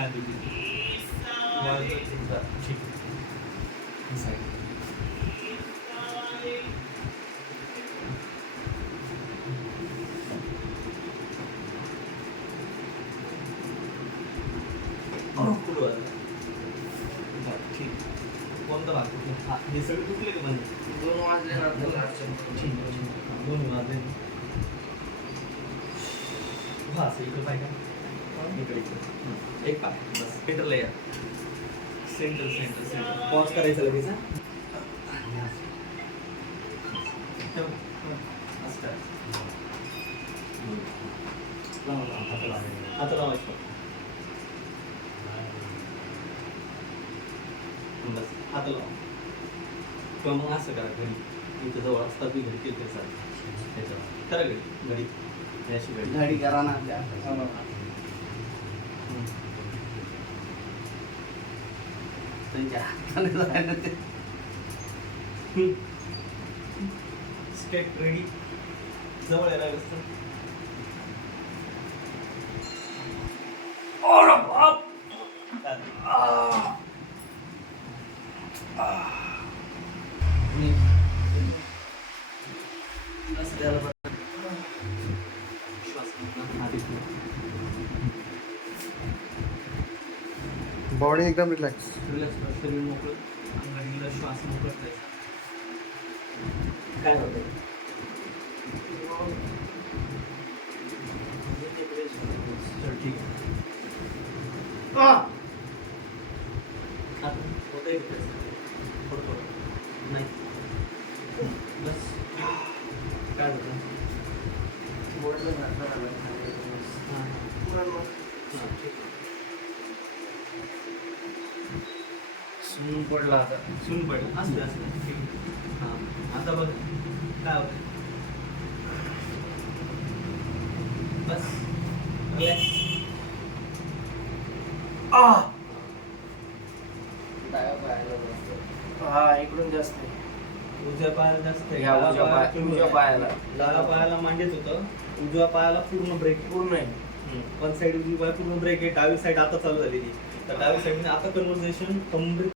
खाली वाजत तुमचा ठीक ही side. कुठं वाजलं? बरं, ठीक कोणता भाग कुठला? हा, हे सगळे कुठले का म्हणजे दोन वाजले ना ठीक आहे, ठीक आहे. दोन्ही वाजले ना. हा असं इकडं पाहिजे इकडे इकडे हं. एक पाय बस सेंटरला या. सेंटर सेंटर सेंटर पॉज करायचं लगेच हा? हात लावा. हात लावायचं बस हात लावा. किंवा मग असं करा घरी. इथं जवळ असतात मी घरी केलं चालेल त्याच्यावर करा घरी. घरी. अशी घडी गाडी करा ना हं. त्यांच्या हाताने जायला ते स्टेट रेडी जवळ यायला असतं असं द्यायला पाहिजे. श्वास घ्या. आधी घ्या. बॉडी एकदम रिलॅक्स रिलॅक्स करा, शरीर मोकळं अंगाडीला श्वास मोकळा करायचा. काय होतं? ठीक आहे. थोडं नाही. बस. काय होतं? करा ना. हां. पूर्ण हां ठीक आहे. सून पडला आता. सून पडलं. असं असं. हां. आता बघ. काय होतं बस. हा इकडून जास्त. उजव्या पायाला जास्त आहे. ह्या डाव्या उजव्या पायाला पाय- कमी उजव्या आहे. पायाला. डाव्या पायाला मांडीत होतं. उजव्या पायाला पूर्ण ब्रेक पूर्ण आहे. वन साईड उजवी पाय पूर्ण ब्रेक आहे. डावी साईड आता चालू झालेली तर डावी साईडने आता कन्व्हर्सेशन कंप्लीट